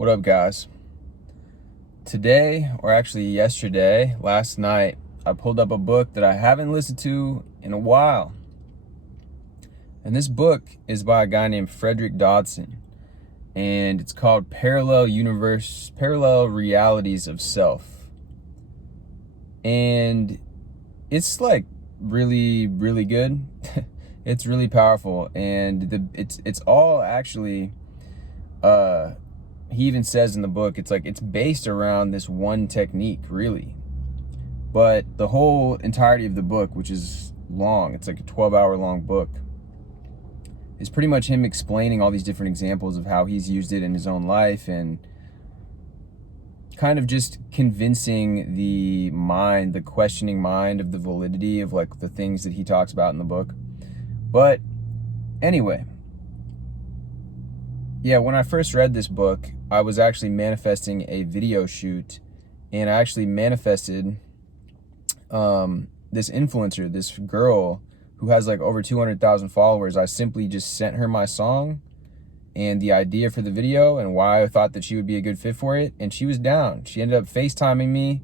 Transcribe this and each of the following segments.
What up, guys? Today, or actually yesterday, last night, I pulled up a book that I haven't listened to in a while. And this book is by a guy named Frederick Dodson. And it's called Parallel Realities of Self. And it's like really, really good. It's really powerful. And it's all actually he even says in the book, it's based around this one technique, really. But the whole entirety of the book, which is long, it's like a 12-hour long book, is pretty much him explaining all these different examples of how he's used it in his own life and kind of just convincing the mind, the questioning mind, of the validity of like the things that he talks about in the book. But anyway, yeah, when I first read this book, I was actually manifesting a video shoot, and I actually manifested this influencer, this girl who has like over 200,000 followers. I simply just sent her my song and the idea for the video and why I thought that she would be a good fit for it, and she was down. She ended up FaceTiming me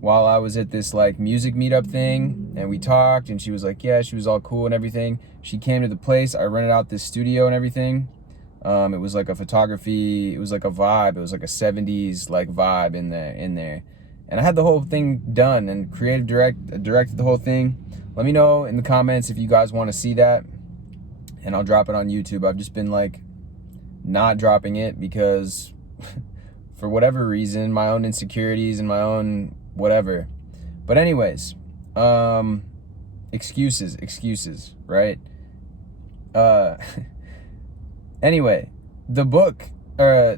while I was at this like music meetup thing, and we talked, and she was like, yeah, she was all cool and everything. She came to the place. I rented out this studio and everything. It was like a photography, it was like a vibe, it was like a 70s like vibe in there. And I had the whole thing done and directed the whole thing. Let me know in the comments if you guys want to see that, and I'll drop it on YouTube. I've just been like not dropping it because for whatever reason, my own insecurities and my own whatever. But anyways, excuses, right? Anyway, the book, I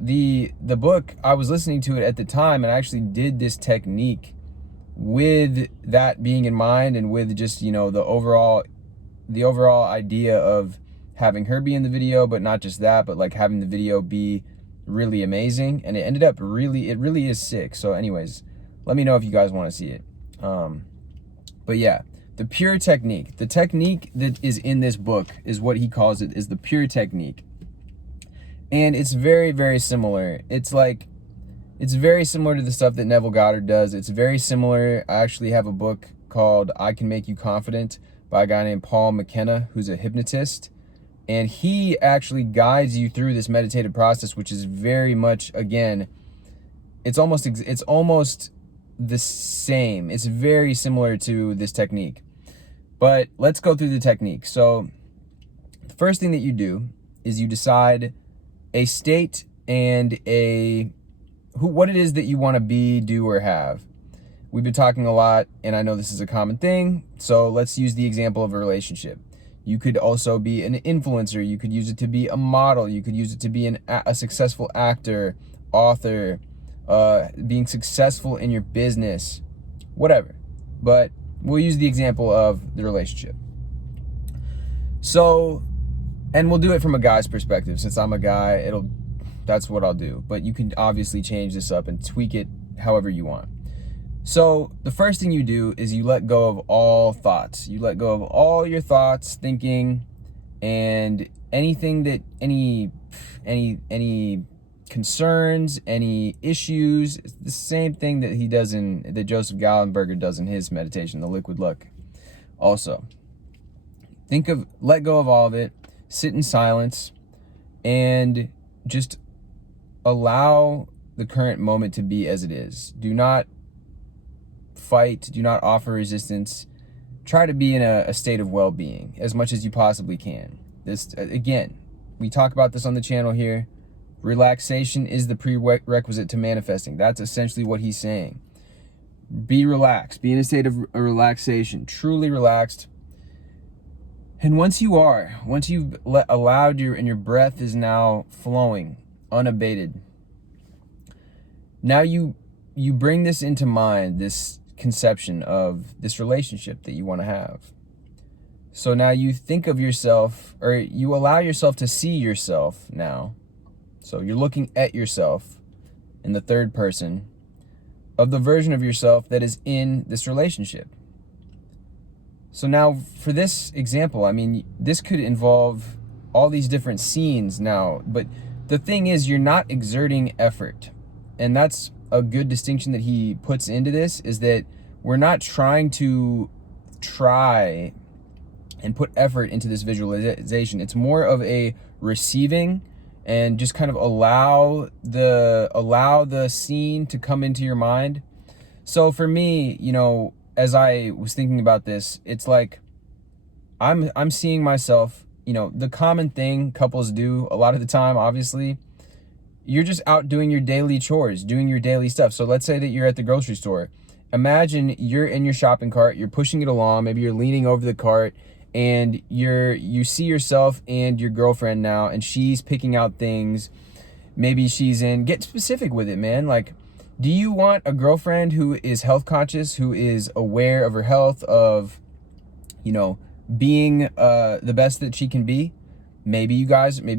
was listening to it at the time, and I actually did this technique with that being in mind, and with just, you know, the overall idea of having her be in the video, but not just that, but like having the video be really amazing. And it ended up it really is sick. So anyways, let me know if you guys want to see it. But yeah, the pure technique, the technique that is in this book is what he calls it, is the pure technique. And it's very, very similar. It's very similar to the stuff that Neville Goddard does. It's very similar. I actually have a book called I Can Make You Confident by a guy named Paul McKenna, who's a hypnotist. And he actually guides you through this meditative process, which is very much, again, it's almost the same. It's very similar to this technique. But let's go through the technique. So the first thing that you do is you decide a state and what it is that you want to be, do, or have. We've been talking a lot, and I know this is a common thing, so let's use the example of a relationship. You could also be an influencer. You could use it to be a model. You could use it to be a successful actor, author, being successful in your business, whatever. But we'll use the example of the relationship. So, and we'll do it from a guy's perspective. Since I'm a guy, that's what I'll do. But you can obviously change this up and tweak it however you want. So the first thing you do is you let go of all thoughts. You let go of all your thoughts, thinking, and anything that any concerns, any issues. It's the same thing that that Joseph Gallenberger does in his meditation, the liquid luck. Also, let go of all of it. Sit in silence and just allow the current moment to be as it is. Do not fight. Do not offer resistance. Try to be in a state of well-being as much as you possibly can. This, again, we talk about this on the channel here. Relaxation is the prerequisite to manifesting. That's essentially what he's saying. Be relaxed. Be in a state of relaxation. Truly relaxed. And once you've allowed and your breath is now flowing, unabated, now you bring this into mind, this conception of this relationship that you want to have. So now you think of yourself, or you allow yourself to see yourself now. So you're looking at yourself in the third person of the version of yourself that is in this relationship. So now for this example, I mean, this could involve all these different scenes now, but the thing is, you're not exerting effort. And that's a good distinction that he puts into this, is that we're not trying to try and put effort into this visualization. It's more of a receiving and just kind of allow the scene to come into your mind. So for me, you know, as I was thinking about this, it's like I'm seeing myself, you know, the common thing couples do a lot of the time, obviously, you're just out doing your daily chores, doing your daily stuff. So let's say that you're at the grocery store. Imagine you're in your shopping cart, you're pushing it along, maybe you're leaning over the cart, and you see yourself and your girlfriend now, and she's picking out things. Maybe she's get specific with it, man. Like, do you want a girlfriend who is health conscious, who is aware of her health, of, you know, being the best that she can be? Maybe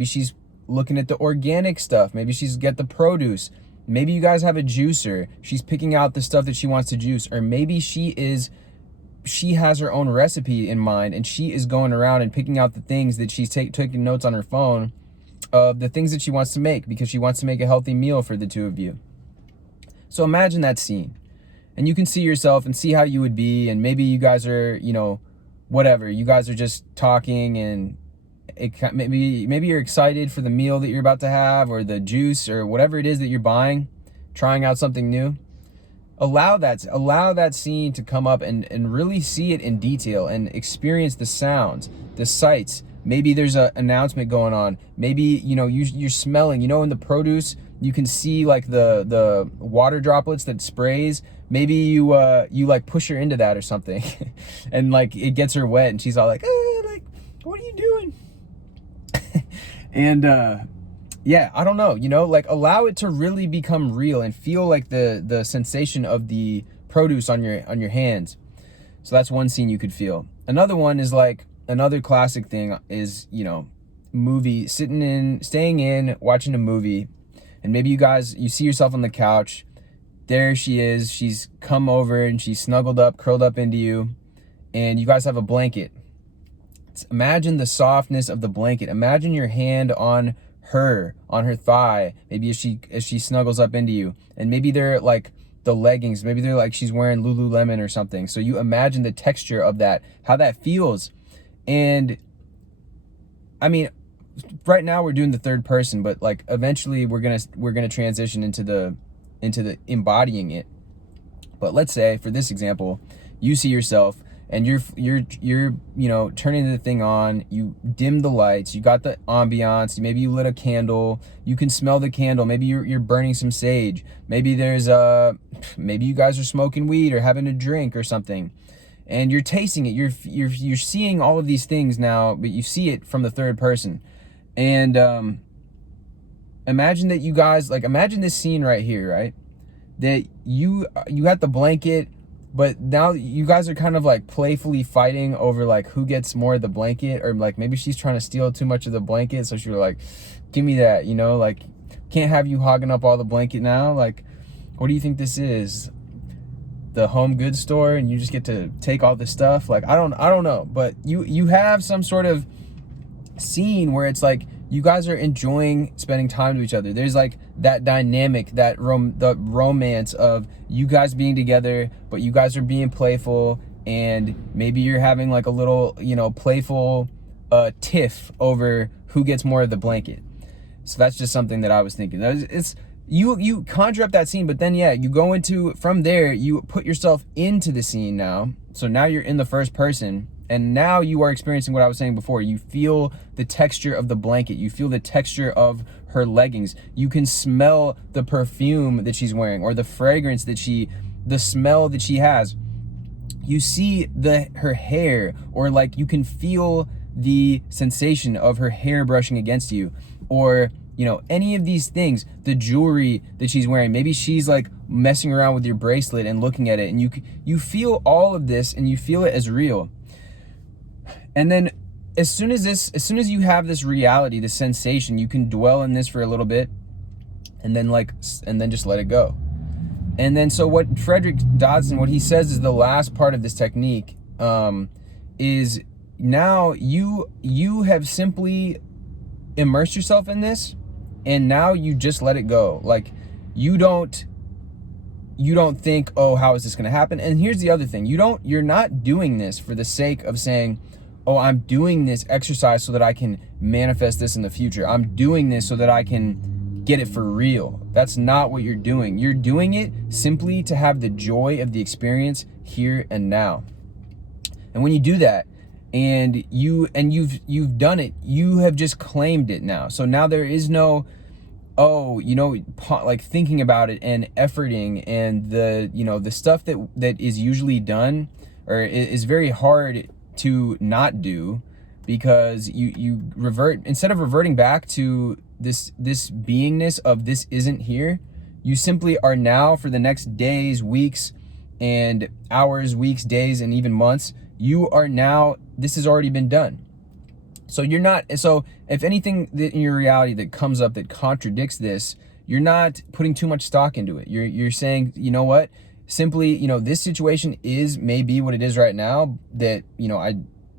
she's looking at the organic stuff. Maybe she's got the produce. Maybe you guys have a juicer. She's picking out the stuff that she wants to juice. Or maybe she has her own recipe in mind, and she is going around and picking out the things that she's taking notes on her phone of the things that she wants to make, because she wants to make a healthy meal for the two of you. So imagine that scene, and you can see yourself and see how you would be, and maybe you guys are, you know, whatever, you guys are just talking, and maybe you're excited for the meal that you're about to have, or the juice, or whatever it is that you're buying, trying out something new. Allow that scene to come up and really see it in detail, and experience the sounds, the sights. Maybe there's an announcement going on. Maybe, you know, you're smelling, you know, in the produce, you can see like the water droplets that sprays. Maybe you like push her into that or something and like it gets her wet, and she's all like, like, what are you doing? And yeah, I don't know, you know, like allow it to really become real and feel like the sensation of the produce on your hands. So that's one scene you could feel. Another one is like, another classic thing is, you know, staying in, watching a movie, and maybe you see yourself on the couch. There she is, she's come over and she's snuggled up, curled up into you, and you guys have a blanket. Imagine the softness of the blanket. Imagine your hand on her thigh, maybe as she snuggles up into you, and maybe they're like the leggings, maybe they're like she's wearing Lululemon or something. So you imagine the texture of that, how that feels. And I mean, right now we're doing the third person, but like eventually we're gonna transition into the embodying it. But let's say for this example, you see yourself and you're you know, turning the thing on, you dim the lights, you got the ambiance, maybe you lit a candle, you can smell the candle, maybe you're burning some sage, maybe maybe you guys are smoking weed or having a drink or something, and you're tasting it, you're seeing all of these things now, but you see it from the third person. And imagine that you guys, like, imagine this scene right here, right? That you got the blanket, but now you guys are kind of like playfully fighting over like who gets more of the blanket, or like maybe she's trying to steal too much of the blanket, so she's like, give me that, you know, like, can't have you hogging up all the blanket now. Like, what do you think this is, the home goods store, and you just get to take all this stuff? Like, I don't know, but you have some sort of scene where it's like you guys are enjoying spending time with each other. There's like that dynamic, the romance of you guys being together, but you guys are being playful, and maybe you're having like a little, you know, playful tiff over who gets more of the blanket. So that's just something that I was thinking. It's you conjure up that scene, but then yeah, you go into, from there you put yourself into the scene now. So now you're in the first person, and now you are experiencing what I was saying before. You feel the texture of the blanket. You feel the texture of her leggings. You can smell the perfume that she's wearing, or the fragrance the smell that she has. You see her hair, or like you can feel the sensation of her hair brushing against you, or, you know, any of these things, the jewelry that she's wearing. Maybe she's like messing around with your bracelet and looking at it, and you feel all of this, and you feel it as real. And then as soon as you have this reality, this sensation, you can dwell in this for a little bit, and then just let it go. And then, so what Frederick Dodson, what he says is the last part of this technique, is now you have simply immersed yourself in this, and now you just let it go. Like, you don't think, oh, how is this going to happen? And here's the other thing. You're not doing this for the sake of saying, oh, I'm doing this exercise so that I can manifest this in the future. I'm doing this so that I can get it for real. That's not what you're doing. You're doing it simply to have the joy of the experience here and now. And when you do that, and you've done it, you have just claimed it now. So now there is no, oh, like thinking about it and efforting and the stuff that is usually done or is very hard to not do, because you revert, instead of reverting back to this beingness of this isn't here, you simply are now, for the next days, weeks, and hours, weeks, days, and even months, you are now, this has already been done. So you're not, so if anything that in your reality that comes up that contradicts this, you're not putting too much stock into it. You're saying, you know what, simply, this situation may be what it is right now, that,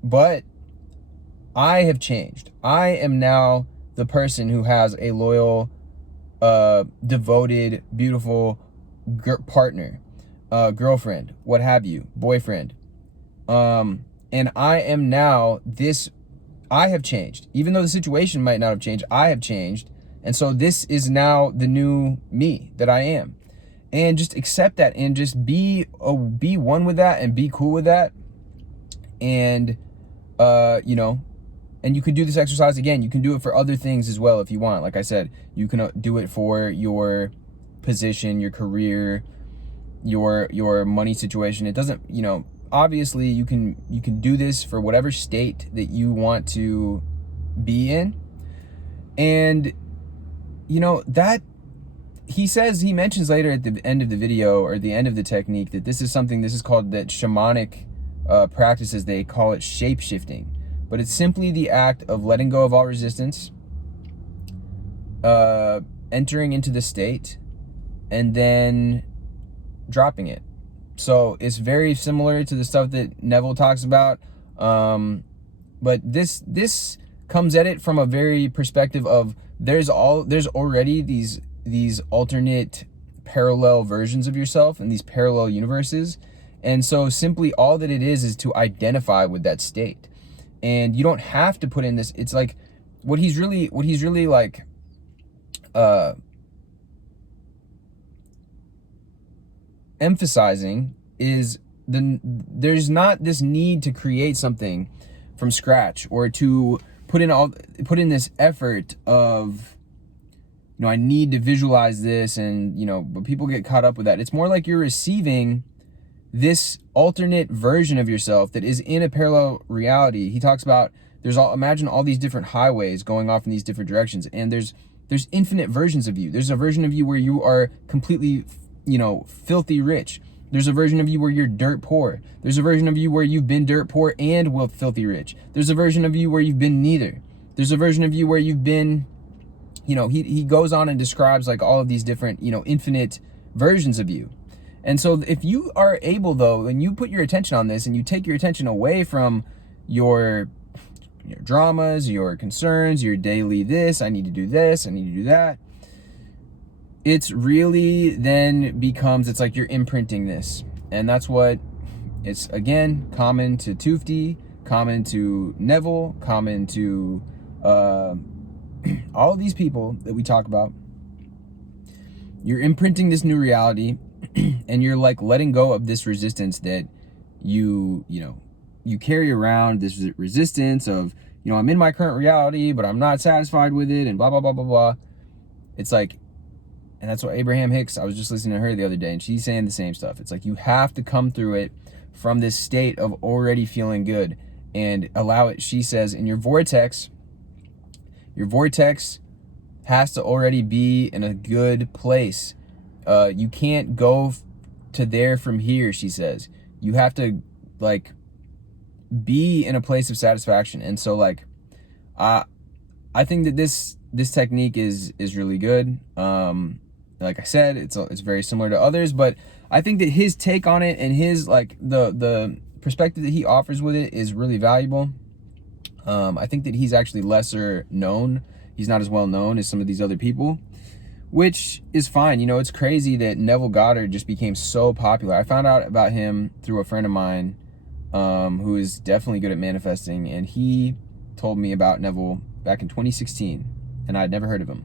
but I have changed. I am now the person who has a loyal, devoted, beautiful partner, girlfriend, what have you, boyfriend. And I am now this, I have changed. Even though the situation might not have changed, I have changed. And so this is now the new me that I am. And just accept that and just be one with that and be cool with that. And, and you could do this exercise again. You can do it for other things as well if you want. Like I said, you can do it for your position, your career, your money situation. It doesn't, obviously you can do this for whatever state that you want to be in. And that he mentions later at the end of the video, or the end of the technique, that this is called, that shamanic practices, they call it shape shifting, but it's simply the act of letting go of all resistance, entering into the state, and then dropping it. So it's very similar to the stuff that Neville talks about, but this comes at it from a very perspective of there's already these alternate parallel versions of yourself and these parallel universes, and so simply all that it is to identify with that state, and you don't have to put in this. It's like what he's really like emphasizing is there's not this need to create something from scratch, or to put in this effort of, I need to visualize this, and but people get caught up with that. It's more like you're receiving this alternate version of yourself that is in a parallel reality. He talks about imagine all these different highways going off in these different directions, and there's infinite versions of you. There's a version of you where you are completely, filthy rich. There's a version of you where you're dirt poor. There's a version of you where you've been dirt poor and filthy rich. There's a version of you where you've been neither. There's a version of you where you've been, he goes on and describes like all of these different, infinite versions of you. And so if you are able, though, and you put your attention on this and you take your attention away from your dramas, your concerns, your daily this, I need to do this, I need to do that, it's really then becomes, it's like you're imprinting this. And that's what it's, again, common to Tufti, common to Neville, common to all of these people that we talk about. You're imprinting this new reality, and you're like letting go of this resistance that you carry around, this resistance of, I'm in my current reality, but I'm not satisfied with it, and blah, blah, blah, blah, blah. It's like, and that's what Abraham Hicks, I was just listening to her the other day, and she's saying the same stuff. It's like you have to come through it from this state of already feeling good and allow it, she says, in your vortex has to already be in a good place. You can't go to there from here, she says. You have to like be in a place of satisfaction. And so like I think that this technique is really good. Like I said, it's very similar to others, but I think that his take on it and his like the perspective that he offers with it is really valuable. I think that he's actually lesser known. he's not as well known as some of these other people, which is fine. You know, it's crazy that Neville Goddard just became so popular. I found out about him through a friend of mine who is definitely good at manifesting, and he told me about Neville back in 2016, and I'd never heard of him.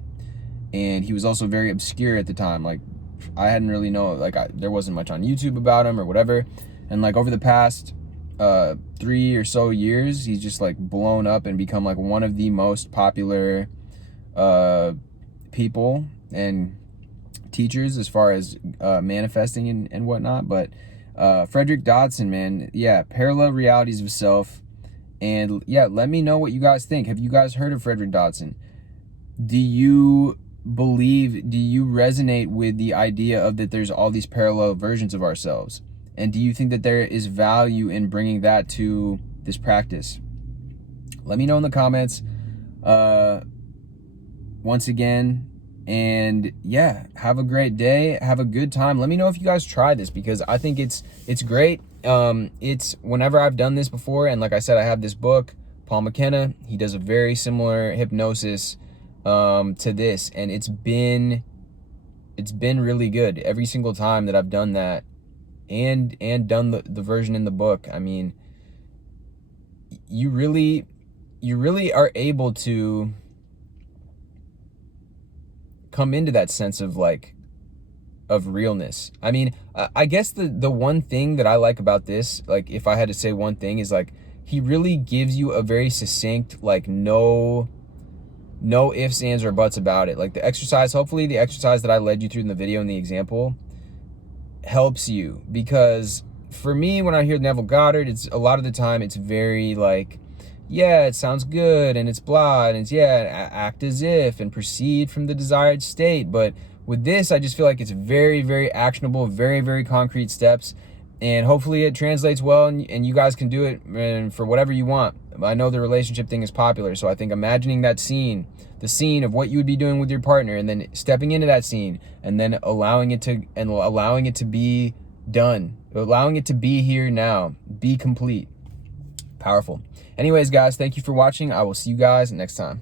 And he was also very obscure at the time. Like, I hadn't really known, like, there wasn't much on YouTube about him or whatever. And like over the past 3 or so years, he's just like blown up and become like one of the most popular people and teachers as far as manifesting and whatnot. But Frederick Dodson, man, yeah, Parallel Realities of Self. And yeah, let me know what you guys think. Have you guys heard of Frederick Dodson? Do you resonate with the idea of that there's all these parallel versions of ourselves? And do you think that there is value in bringing that to this practice? Let me know in the comments once again. And yeah, have a great day. Have a good time. Let me know if you guys try this, because I think it's great. It's whenever I've done this before, and like I said, I have this book, Paul McKenna. He does a very similar hypnosis to this, and it's been really good every single time that I've done that and done the version in the book. I mean, you really are able to come into that sense of like of realness. I mean, I guess the one thing that I like about this, like if I had to say one thing, is like he really gives you a very succinct, like no ifs, ands, or buts about it. Like the exercise, hopefully the exercise that I led you through in the video and the example helps you, because for me, when I hear Neville Goddard, it's a lot of the time it's very like, yeah, it sounds good and it's blah, and it's, yeah, act as if and proceed from the desired state. But with this, I just feel like it's very, very actionable, very, very concrete steps, and hopefully it translates well, and you guys can do it and for whatever you want. I know the relationship thing is popular, so I think imagining that scene, the scene of what you would be doing with your partner, and then stepping into that scene, and then allowing it to be done, allowing it to be here now, be complete. Powerful. Anyways, guys, thank you for watching. I will see you guys next time.